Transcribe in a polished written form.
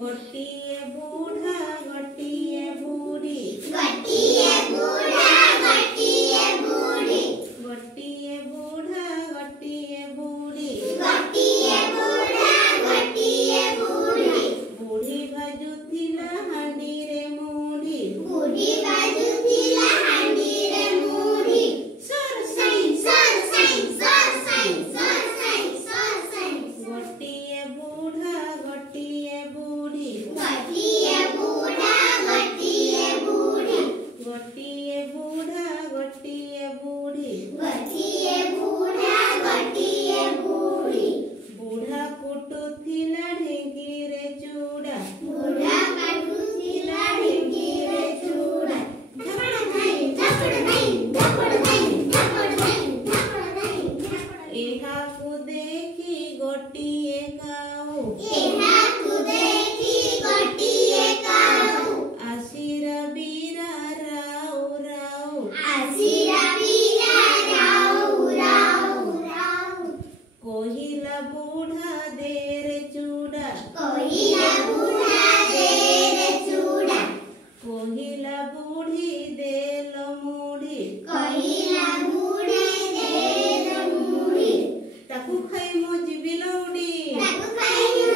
गोटिए बूढ़ा गोटिए बूढ़ी गोटिए बूढ़ा गोटिए बूढ़ी गोटिए बूढ़ा गोटिए बूढ़ी गोटिए बूढ़ा गोटिए बूढ़ी बूढ़ी बाजुथिला हांडी रे मुढ़ी बूढ़ी बाजुथिला हांडी रे मुढ़ी सर साइन सर साइन सर साइन सर साइन सर साइन गोटिए बूढ़ा गोटिए बूढ़ी गोटिए बूढ़ा गोटिए बूढ़ी गोटिए बूढ़ा गोटिए बूढ़ी गोटिए बूढ़ा गोटिए बूढ़ी बूढ़ा कुटुथिला ढेंकी रे चूड़ा बूढ़ा काटुथिला ढेंकी रे चूड़ा धपड़ धाई धपड़ धाई धपड़ धाई धपड़ धाई धपड़ धाई एहा को देखी गोटिए काऊ एहा तू देखी गोटिए काऊ आसिरा बीरा राऊ राऊ आसिरा बीरा राऊ राऊ राऊ कोहिला बूढ़ा देर चूड़ा कोहिला बूढ़ा दे रे चूड़ा कोहिला बूढ़ी देल मुढ़ी कोहिला बूढ़े दे रे मुढ़ी ताकू खाई मोज बिलौड़ी ताकू खाई